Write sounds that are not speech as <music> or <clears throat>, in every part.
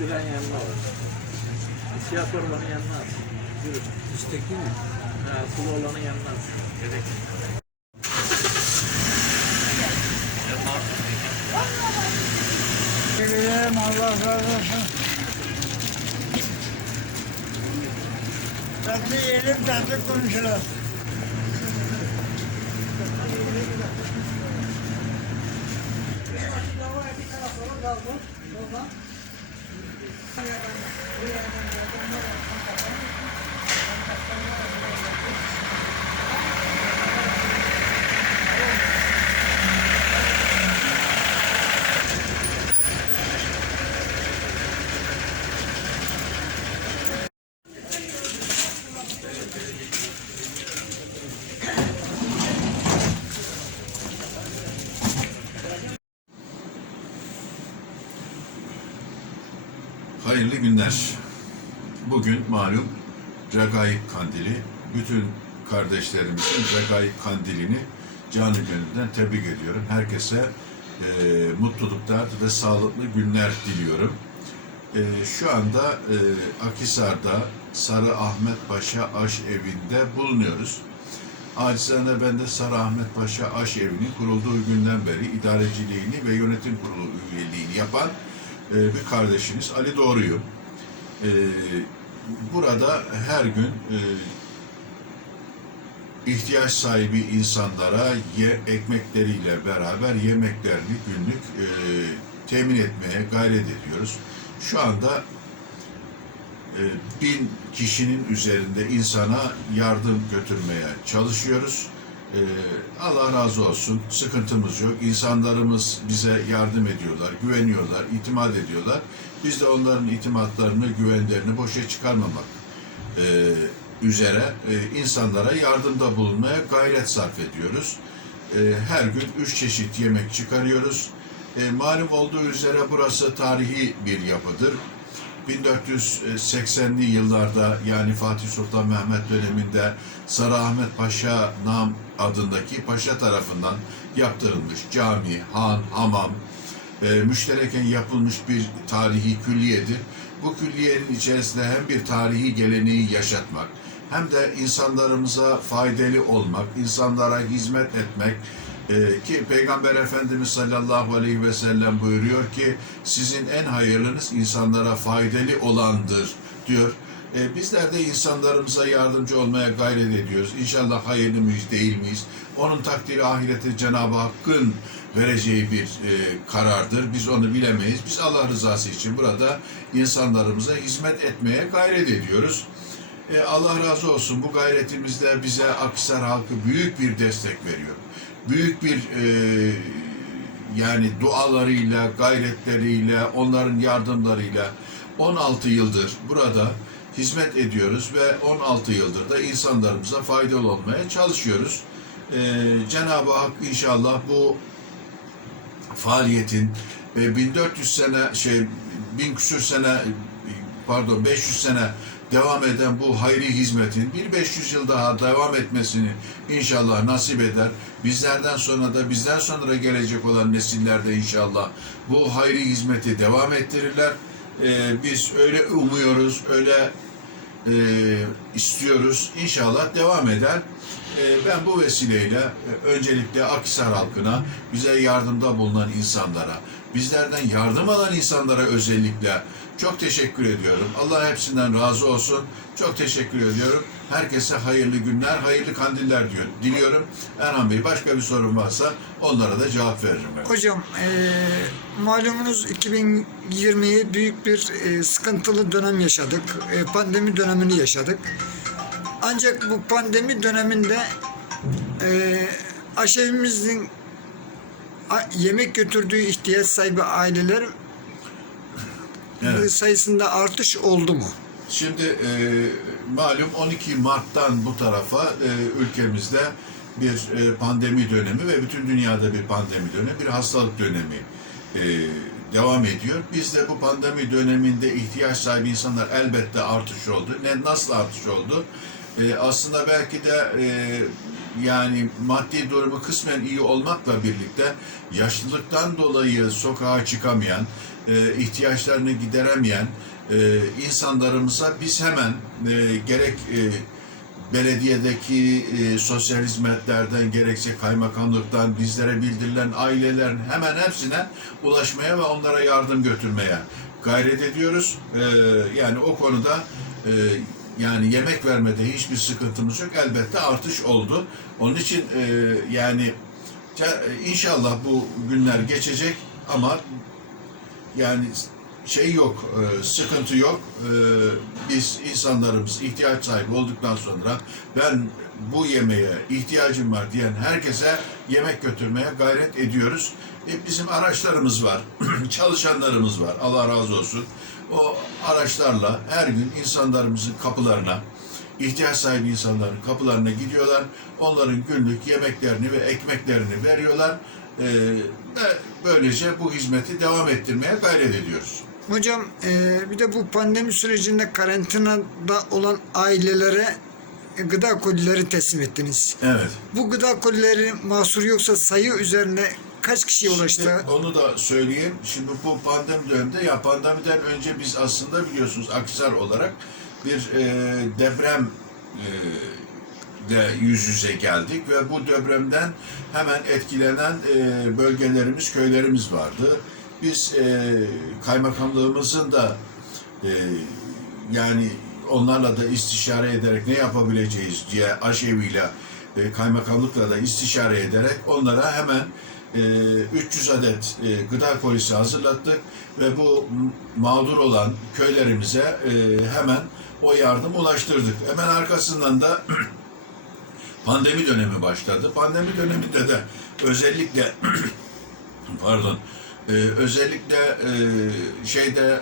Gülen yanına var. Siyah torbanın yanına at. Yürü. Üstteki mi? Ha, sulu olanın yanına at. Gerek. Dilerim Allah razı olsun. Tatlı yiyelim, tatlı konuşalım. Essa é Hayırlı günler. Bugün malum Regaib Kandili. Bütün kardeşlerimizin Regaib Kandilini canı gönülden tebrik ediyorum. Herkese e, mutluluklar ve sağlıklı günler diliyorum. E, şu anda e, Akisar'da Sarı Ahmet Paşa Aş Evi'nde bulunuyoruz. Acizane ben de Sarı Ahmet Paşa Aş Evi'nin kurulduğu günden beri idareciliğini ve yönetim kurulu üyeliğini yapan e, bir kardeşiniz Ali Doğru'yum. E, burada her gün e, ihtiyaç sahibi insanlara ye, ekmekleriyle beraber yemeklerini günlük e, temin etmeye gayret ediyoruz. Şu anda e, bin kişinin üzerinde insana yardım götürmeye çalışıyoruz. E, Allah razı olsun, sıkıntımız yok. İnsanlarımız bize yardım ediyorlar, güveniyorlar, itimat ediyorlar. Biz de onların itimatlarını, güvenlerini boşa çıkarmamak e, üzere e, insanlara yardımda bulunmaya gayret sarf ediyoruz. E, her gün üç çeşit yemek çıkarıyoruz. E, malum olduğu üzere burası tarihi bir yapıdır. 1480'li yıllarda yani Fatih Sultan Mehmet döneminde Sarı Ahmet Paşa Nam adındaki paşa tarafından yaptırılmış cami, han, hamam, e, müştereken yapılmış bir tarihi külliyedir. Bu külliyenin içerisinde hem bir tarihi geleneği yaşatmak, hem de insanlarımıza faydalı olmak, insanlara hizmet etmek, ee, ki Peygamber Efendimiz sallallahu aleyhi ve sellem buyuruyor ki sizin en hayırlınız insanlara faydalı olandır diyor. Ee, bizler de insanlarımıza yardımcı olmaya gayret ediyoruz. İnşallah hayırlı mıyız değil miyiz? Onun takdiri ahireti Cenab-ı Hakk'ın vereceği bir e, karardır. Biz onu bilemeyiz. Biz Allah rızası için burada insanlarımıza hizmet etmeye gayret ediyoruz. E, Allah razı olsun bu gayretimizde bize Akhisar halkı büyük bir destek veriyor. Büyük bir e, yani dualarıyla, gayretleriyle, onların yardımlarıyla 16 yıldır burada hizmet ediyoruz ve 16 yıldır da insanlarımıza faydalı olmaya çalışıyoruz. E, Cenab-ı Hak inşallah bu faaliyetin e, 1400 sene şey 1000 küsür sene pardon 500 sene devam eden bu hayri hizmetin bir 500 yıl daha devam etmesini inşallah nasip eder. Bizlerden sonra da bizden sonra gelecek olan nesiller de inşallah bu hayri hizmeti devam ettirirler. Ee, biz öyle umuyoruz, öyle e, istiyoruz. İnşallah devam eder. Ee, ben bu vesileyle e, öncelikle Akhisar halkına, bize yardımda bulunan insanlara, bizlerden yardım alan insanlara özellikle çok teşekkür ediyorum. Allah hepsinden razı olsun. Çok teşekkür ediyorum. Herkese hayırlı günler, hayırlı kandiller diyor. Diliyorum. Erhan Bey başka bir sorun varsa onlara da cevap veririm. Ben. Hocam, eee malumunuz 2020'yi büyük bir eee, sıkıntılı dönem yaşadık. Eee, pandemi dönemini yaşadık. Ancak bu pandemi döneminde eee aşevimizin yemek götürdüğü ihtiyaç sahibi aileler Evet. sayısında artış oldu mu? Şimdi e, malum 12 Mart'tan bu tarafa e, ülkemizde bir e, pandemi dönemi ve bütün dünyada bir pandemi dönemi, bir hastalık dönemi e, devam ediyor. Biz de bu pandemi döneminde ihtiyaç sahibi insanlar elbette artış oldu. Ne nasıl artış oldu? E, aslında belki de e, yani maddi durumu kısmen iyi olmakla birlikte yaşlılıktan dolayı sokağa çıkamayan, e, ihtiyaçlarını gideremeyen e, insanlarımıza biz hemen e, gerek e, belediyedeki e, sosyal hizmetlerden gerekse kaymakamlıktan bizlere bildirilen ailelerin hemen hepsine ulaşmaya ve onlara yardım götürmeye gayret ediyoruz. Yani o konuda yani yemek vermede hiçbir sıkıntımız yok. Elbette artış oldu. Onun için e, yani inşallah bu günler geçecek ama yani şey yok, e, sıkıntı yok. E, biz insanlarımız ihtiyaç sahibi olduktan sonra ben bu yemeğe ihtiyacım var diyen herkese yemek götürmeye gayret ediyoruz. E, bizim araçlarımız var, <clears throat> çalışanlarımız var. Allah razı olsun. O araçlarla her gün insanlarımızın kapılarına, ihtiyaç sahibi insanların kapılarına gidiyorlar. Onların günlük yemeklerini ve ekmeklerini veriyorlar. E, böylece bu hizmeti devam ettirmeye gayret ediyoruz. Hocam e, bir de bu pandemi sürecinde karantinada olan ailelere gıda kolileri teslim ettiniz. Evet. Bu gıda kolileri mahsur yoksa sayı üzerine kaç kişiye ulaştı? Şimdi onu da söyleyeyim. Şimdi bu pandemi döneminde ya pandemiden önce biz aslında biliyorsunuz Aksar olarak bir e, deprem e, de yüz yüze geldik ve bu depremden hemen etkilenen e, bölgelerimiz, köylerimiz vardı. Biz e, kaymakamlığımızın da e, yani onlarla da istişare ederek ne yapabileceğiz diye aşeviyle e, kaymakamlıkla da istişare ederek onlara hemen e, 300 adet gıda kolisi hazırlattık ve bu mağdur olan köylerimize hemen o yardım ulaştırdık. Hemen arkasından da <clears throat> pandemi dönemi başladı. Pandemi döneminde de özellikle <clears throat> pardon e, özellikle e, şeyde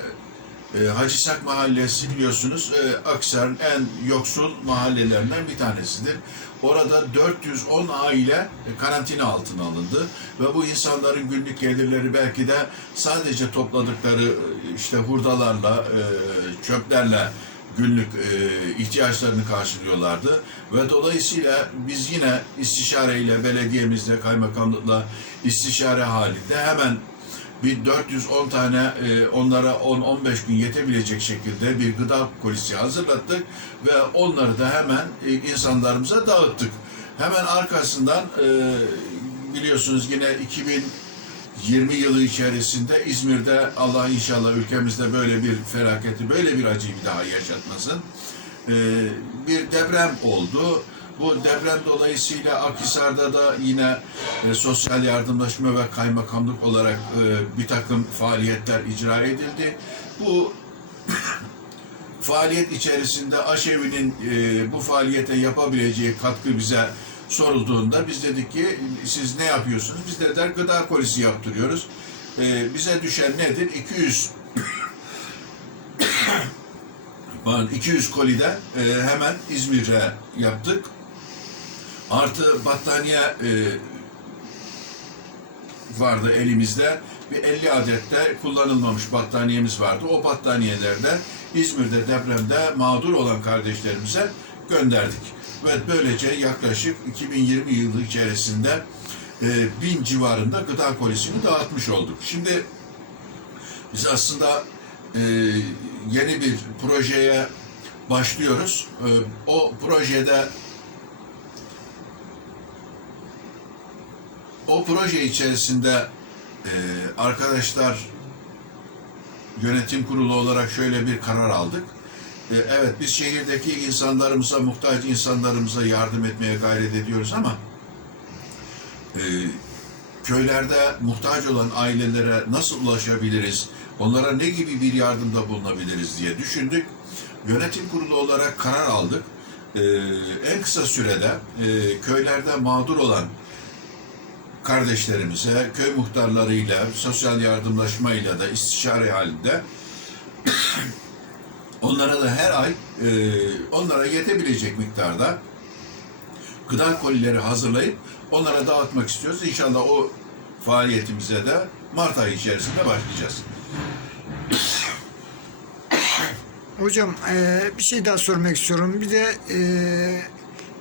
e, Hacısak Mahallesi biliyorsunuz e, Aksar'ın en yoksul mahallelerinden bir tanesidir. Orada 410 aile karantina altına alındı ve bu insanların günlük gelirleri belki de sadece topladıkları e, işte hurdalarla, e, çöplerle günlük e, ihtiyaçlarını karşılıyorlardı ve dolayısıyla biz yine istişareyle belediyemizle kaymakamlıkla istişare halinde hemen bir 410 tane e, onlara 10-15 gün yetebilecek şekilde bir gıda kolisi hazırlattık ve onları da hemen e, insanlarımıza dağıttık. Hemen arkasından e, biliyorsunuz yine 2020 yılı içerisinde İzmir'de Allah inşallah ülkemizde böyle bir felaketi, böyle bir acıyı bir daha yaşatmasın. E, bir deprem oldu. Bu deprem dolayısıyla Akhisar'da da yine e, sosyal yardımlaşma ve kaymakamlık olarak e, bir takım faaliyetler icra edildi. Bu <coughs> faaliyet içerisinde Aşevi'nin e, bu faaliyete yapabileceği katkı bize sorulduğunda biz dedik ki siz ne yapıyorsunuz? Biz dediler gıda kolisi yaptırıyoruz. E, bize düşen nedir? 200 <coughs> Pardon, 200 kolide e, hemen İzmir'e yaptık. Artı battaniye e, vardı elimizde. Bir 50 adet de kullanılmamış battaniyemiz vardı. O battaniyelerde İzmir'de depremde mağdur olan kardeşlerimize gönderdik. Ve böylece yaklaşık 2020 yılı içerisinde e, bin civarında gıda kolisini dağıtmış olduk. Şimdi biz aslında e, yeni bir projeye başlıyoruz. E, o projede o proje içerisinde e, arkadaşlar yönetim kurulu olarak şöyle bir karar aldık. E, evet biz şehirdeki insanlarımıza, muhtaç insanlarımıza yardım etmeye gayret ediyoruz ama e, köylerde muhtaç olan ailelere nasıl ulaşabiliriz? Onlara ne gibi bir yardımda bulunabiliriz diye düşündük. Yönetim kurulu olarak karar aldık. E, en kısa sürede e, köylerde mağdur olan kardeşlerimize, köy muhtarlarıyla, sosyal yardımlaşmayla da istişare halinde onlara da her ay e, onlara yetebilecek miktarda gıda kolileri hazırlayıp onlara dağıtmak istiyoruz. İnşallah o faaliyetimize de Mart ayı içerisinde başlayacağız. Hocam e, bir şey daha sormak istiyorum. Bir de e,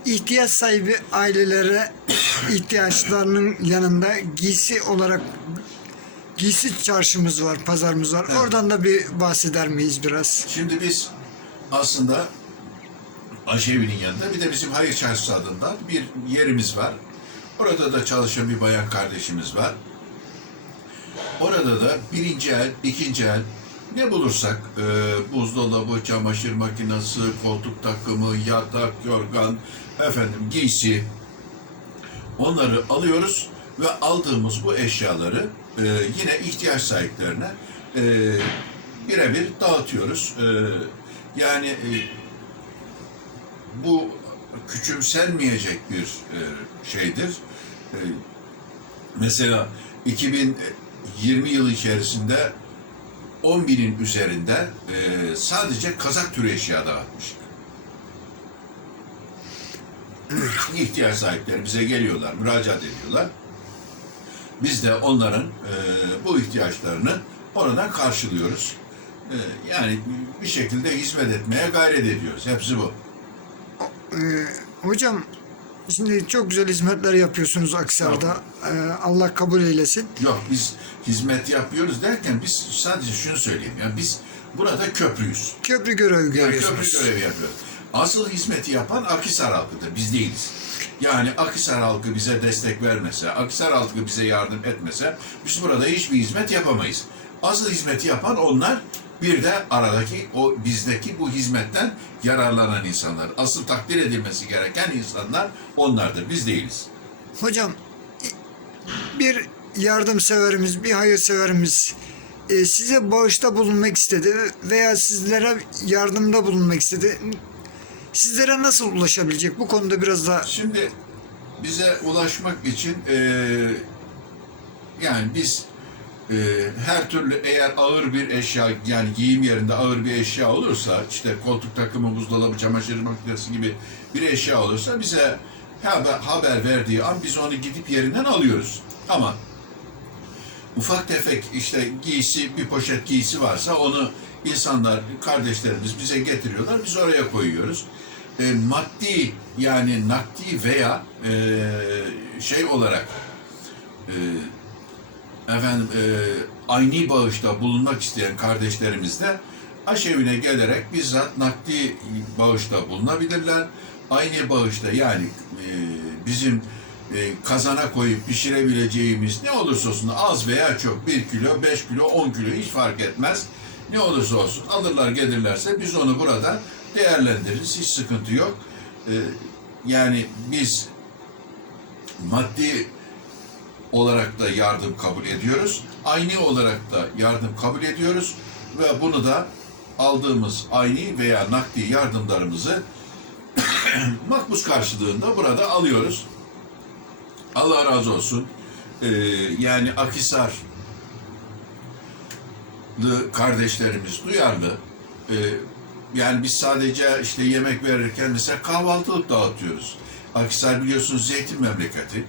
ihtiyaç sahibi ailelere ihtiyaçlarının yanında giysi olarak giysi çarşımız var, pazarımız var. Evet. Oradan da bir bahseder miyiz biraz? Şimdi biz aslında Aşevi'nin yanında bir de bizim Hayır Çarşısı adında bir yerimiz var. Orada da çalışan bir bayan kardeşimiz var. Orada da birinci el, ikinci el ne bulursak e, buzdolabı, çamaşır makinesi, koltuk takımı, yatak, yorgan, efendim giysi onları alıyoruz ve aldığımız bu eşyaları e, yine ihtiyaç sahiplerine e, birebir dağıtıyoruz. E, yani e, bu küçümsenmeyecek bir e, şeydir. E, mesela 2020 yılı içerisinde 10 binin üzerinde e, sadece kazak türü eşya dağıtmıştık. İhtiyaç sahipleri bize geliyorlar, müracaat ediyorlar. Biz de onların e, bu ihtiyaçlarını oradan karşılıyoruz. E, yani bir şekilde hizmet etmeye gayret ediyoruz. Hepsi bu. Ee, hocam şimdi çok güzel hizmetler yapıyorsunuz Aksar'da. Ee, Allah kabul eylesin. Yok biz hizmet yapıyoruz derken biz sadece şunu söyleyeyim. Yani biz burada köprüyüz. Köprü görevi Yani görüyorsunuz. köprü görevi yapıyoruz. Asıl hizmeti yapan Akhisar halkıdır. Biz değiliz. Yani Akhisar halkı bize destek vermese, Akhisar halkı bize yardım etmese biz burada hiçbir hizmet yapamayız. Asıl hizmeti yapan onlar bir de aradaki o bizdeki bu hizmetten yararlanan insanlar. Asıl takdir edilmesi gereken insanlar onlardır. Biz değiliz. Hocam bir yardımseverimiz, bir hayırseverimiz e, size bağışta bulunmak istedi veya sizlere yardımda bulunmak istedi. Sizlere nasıl ulaşabilecek? Bu konuda biraz daha Şimdi bize ulaşmak için eee, yani biz eee, her türlü eğer ağır bir eşya yani giyim yerinde ağır bir eşya olursa işte koltuk takımı, buzdolabı, çamaşır makinesi gibi bir eşya olursa bize haber, haber verdiği an biz onu gidip yerinden alıyoruz. Ama ufak tefek işte giysi bir poşet giysi varsa onu insanlar kardeşlerimiz bize getiriyorlar biz oraya koyuyoruz. E, maddi yani nakdi veya e, şey olarak e, efendim e, aynı bağışta bulunmak isteyen kardeşlerimiz de aşevine gelerek bizzat nakdi bağışta bulunabilirler. Aynı bağışta yani e, bizim e, kazana koyup pişirebileceğimiz ne olursa olsun az veya çok bir kilo, beş kilo, on kilo hiç fark etmez. Ne olursa olsun alırlar gelirlerse biz onu burada değerlendiririz. Hiç sıkıntı yok. E, yani biz maddi olarak da yardım kabul ediyoruz. Aynı olarak da yardım kabul ediyoruz ve bunu da aldığımız aynı veya nakdi yardımlarımızı <coughs> makbuz karşılığında burada alıyoruz. Allah razı olsun. Ee, yani Akisar kardeşlerimiz duyarlı. Ee, yani biz sadece işte yemek verirken mesela kahvaltılık dağıtıyoruz. Akisar biliyorsunuz zeytin memleketi.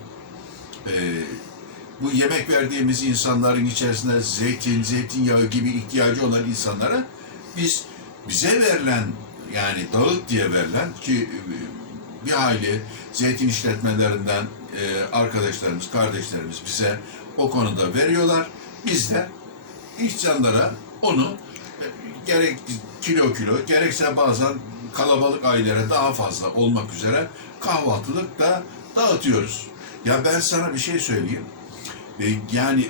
Ee, bu yemek verdiğimiz insanların içerisinde zeytin, zeytinyağı gibi ihtiyacı olan insanlara biz bize verilen yani dağıt diye verilen ki e, bir hayli zeytin işletmelerinden e, arkadaşlarımız, kardeşlerimiz bize o konuda veriyorlar. Biz de ihsanlara onu e, gerek kilo kilo gerekse bazen kalabalık ailelere daha fazla olmak üzere kahvaltılık da dağıtıyoruz. Ya ben sana bir şey söyleyeyim. E, yani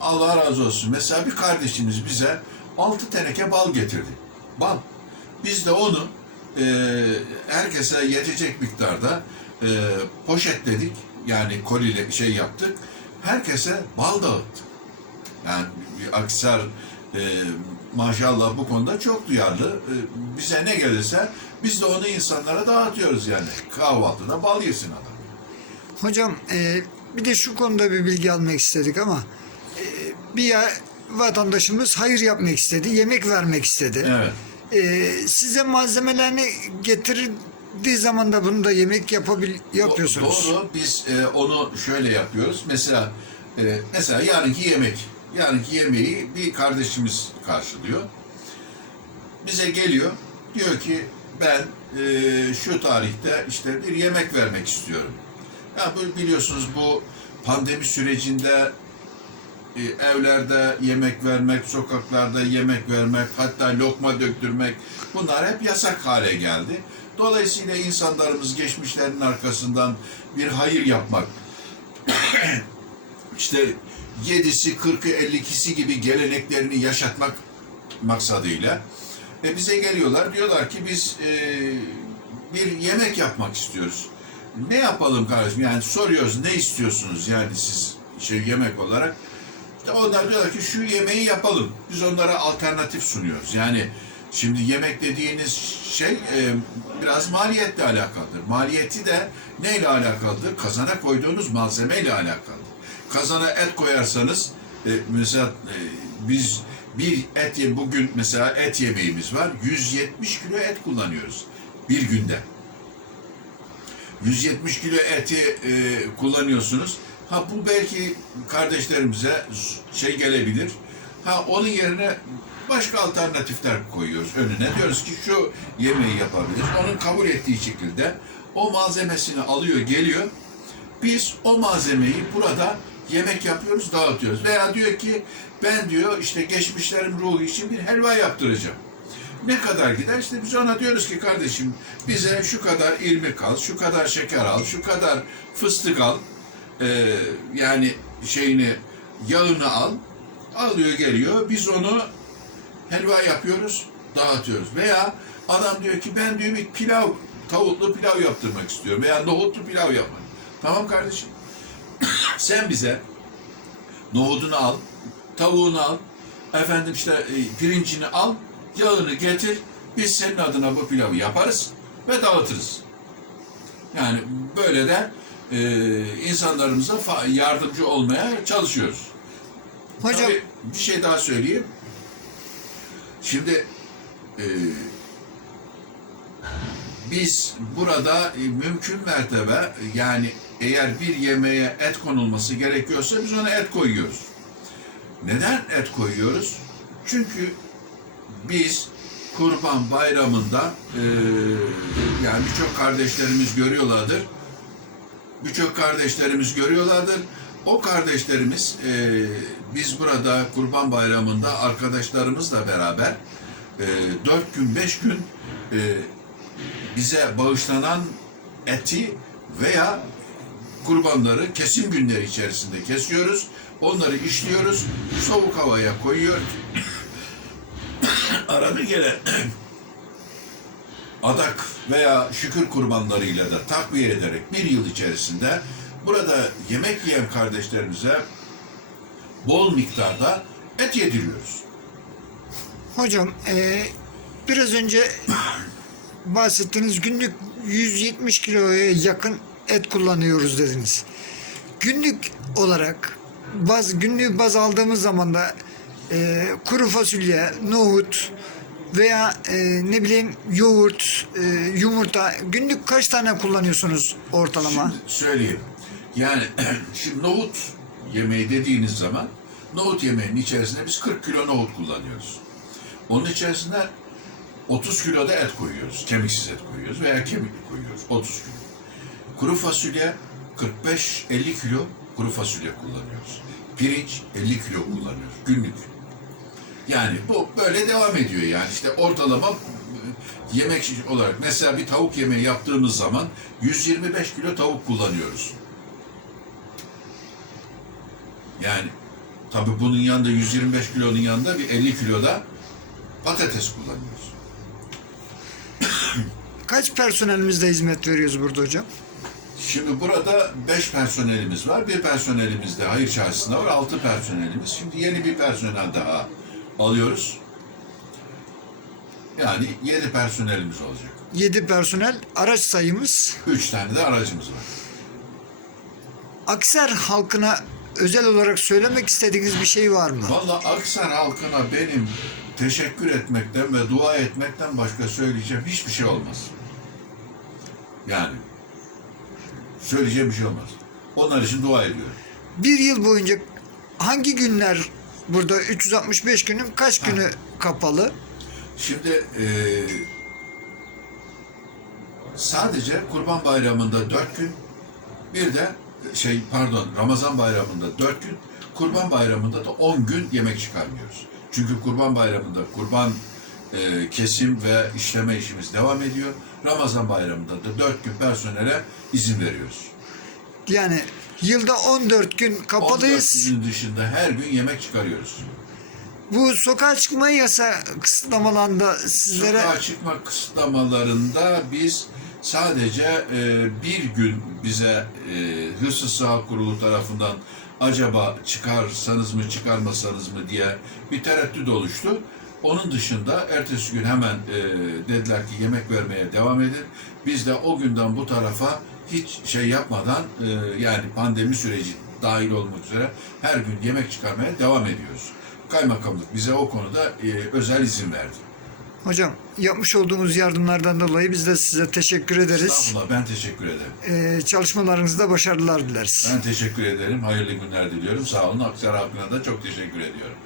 Allah razı olsun. Mesela bir kardeşimiz bize altı teneke bal getirdi. Bal. Biz de onu e, herkese yetecek miktarda e, poşetledik. Yani koliyle şey yaptık. Herkese bal dağıttık. Yani Aksar e, maşallah bu konuda çok duyarlı. E, bize ne gelirse biz de onu insanlara dağıtıyoruz yani. Kahvaltıda bal yesin adam. Hocam e, bir de şu konuda bir bilgi almak istedik ama e, bir ya, vatandaşımız hayır yapmak istedi, yemek vermek istedi. Evet. E, size malzemelerini getirdiği zaman da bunu da yemek yapabil yapıyorsunuz. Doğru. Biz e, onu şöyle yapıyoruz. Mesela e, mesela yarınki yemek. Yarınki yemeği bir kardeşimiz karşılıyor. Bize geliyor. Diyor ki ben e, şu tarihte işte bir yemek vermek istiyorum. Ya bu biliyorsunuz bu pandemi sürecinde e, evlerde yemek vermek, sokaklarda yemek vermek, hatta lokma döktürmek bunlar hep yasak hale geldi. Dolayısıyla insanlarımız geçmişlerin arkasından bir hayır yapmak, <clears throat> işte yedisi, kırkı, ellikisi gibi geleneklerini yaşatmak maksadıyla ve bize geliyorlar diyorlar ki biz e, bir yemek yapmak istiyoruz. Ne yapalım kardeşim? Yani soruyoruz ne istiyorsunuz yani siz şey yemek olarak. İşte onlar diyorlar ki şu yemeği yapalım. Biz onlara alternatif sunuyoruz. Yani şimdi yemek dediğiniz şey e, biraz maliyetle alakalıdır. Maliyeti de neyle alakalıdır? Kazana koyduğunuz malzemeyle alakalıdır. Kazana et koyarsanız e, mesela e, biz bir et ye bugün mesela et yemeğimiz var. 170 kilo et kullanıyoruz bir günde. 170 kilo eti e, kullanıyorsunuz. Ha bu belki kardeşlerimize şey gelebilir. Ha onun yerine başka alternatifler koyuyoruz önüne. Diyoruz ki şu yemeği yapabiliriz. Onun kabul ettiği şekilde o malzemesini alıyor, geliyor. Biz o malzemeyi burada yemek yapıyoruz, dağıtıyoruz. Veya diyor ki ben diyor işte geçmişlerim ruhu için bir helva yaptıracağım. Ne kadar gider? İşte biz ona diyoruz ki kardeşim bize şu kadar irmik al, şu kadar şeker al, şu kadar fıstık al. Ee, yani şeyini, yağını al. Alıyor geliyor. Biz onu helva yapıyoruz, dağıtıyoruz. Veya adam diyor ki ben diyor bir pilav, tavuklu pilav yaptırmak istiyorum. Veya nohutlu pilav yapmak. Tamam kardeşim. Sen bize nohudunu al, tavuğunu al, efendim işte e, pirincini al, yağını getir, biz senin adına bu pilavı yaparız ve dağıtırız. Yani böyle de e, insanlarımıza yardımcı olmaya çalışıyoruz. Hocam Tabii bir şey daha söyleyeyim. Şimdi e, biz burada e, mümkün mertebe yani eğer bir yemeğe et konulması gerekiyorsa biz ona et koyuyoruz. Neden et koyuyoruz? Çünkü biz Kurban Bayramı'nda e, yani birçok kardeşlerimiz görüyorlardır. Birçok kardeşlerimiz görüyorlardır. O kardeşlerimiz e, biz burada Kurban Bayramı'nda arkadaşlarımızla beraber e, dört gün, beş gün e, bize bağışlanan eti veya kurbanları kesim günleri içerisinde kesiyoruz. Onları işliyoruz. Soğuk havaya koyuyor. <coughs> Arada gelen <coughs> adak veya şükür kurbanlarıyla da takviye ederek bir yıl içerisinde burada yemek yiyen kardeşlerimize bol miktarda et yediriyoruz. hocam e, biraz önce <coughs> bahsettiğiniz günlük 170 kiloya yakın et kullanıyoruz dediniz. Günlük olarak baz günlük baz aldığımız zaman da e, kuru fasulye, nohut veya e, ne bileyim yoğurt, e, yumurta günlük kaç tane kullanıyorsunuz ortalama? Şimdi söyleyeyim. Yani <clears throat> şimdi nohut yemeği dediğiniz zaman nohut yemeğinin içerisinde biz 40 kilo nohut kullanıyoruz. Onun içerisinde 30 kilo da et koyuyoruz. Kemiksiz et koyuyoruz veya kemikli koyuyoruz. 30 kilo. Kuru fasulye 45-50 kilo kuru fasulye kullanıyoruz. Pirinç 50 kilo kullanıyoruz günlük. Yani bu böyle devam ediyor yani işte ortalama yemek olarak mesela bir tavuk yemeği yaptığımız zaman 125 kilo tavuk kullanıyoruz. Yani tabi bunun yanında 125 kilonun yanında bir 50 kilo da patates kullanıyoruz. Kaç personelimizle hizmet veriyoruz burada hocam? Şimdi burada 5 personelimiz var. Bir personelimiz de hayır çarşısında var. 6 personelimiz. Şimdi yeni bir personel daha alıyoruz. Yani 7 personelimiz olacak. 7 personel, araç sayımız 3 tane de aracımız var. Akser halkına özel olarak söylemek istediğiniz bir şey var mı? Vallahi Aksan halkına benim teşekkür etmekten ve dua etmekten başka söyleyeceğim hiçbir şey olmaz. Yani söyleyeceğim bir şey olmaz. Onlar için dua ediyorum. Bir yıl boyunca hangi günler burada 365 günün kaç günü kapalı? Şimdi eee sadece Kurban Bayramı'nda dört gün, bir de şey pardon Ramazan Bayramı'nda dört gün, Kurban Bayramı'nda da on gün yemek çıkarmıyoruz. Çünkü Kurban Bayramı'nda kurban e, kesim ve işleme işimiz devam ediyor. Ramazan Bayramı'nda da dört gün personele izin veriyoruz. Yani yılda 14 gün 14 kapalıyız. günün dışında her gün yemek çıkarıyoruz. Bu sokağa çıkma yasa kısıtlamalarında sizlere Sokağa çıkma kısıtlamalarında biz sadece e, bir gün bize e, Hırsız Saha Kurulu tarafından acaba çıkarsanız mı çıkarmasanız mı diye bir tereddüt oluştu. Onun dışında ertesi gün hemen e, dediler ki yemek vermeye devam edin. Biz de o günden bu tarafa hiç şey yapmadan e, yani pandemi süreci dahil olmak üzere her gün yemek çıkarmaya devam ediyoruz. Kaymakamlık bize o konuda e, özel izin verdi. hocam yapmış olduğumuz yardımlardan dolayı biz de size teşekkür ederiz. Estağfurullah ben teşekkür ederim. Ee, çalışmalarınızda başarılar dileriz. Ben teşekkür ederim. Hayırlı günler diliyorum. Sağ olun. Aksaray halkına da çok teşekkür ediyorum.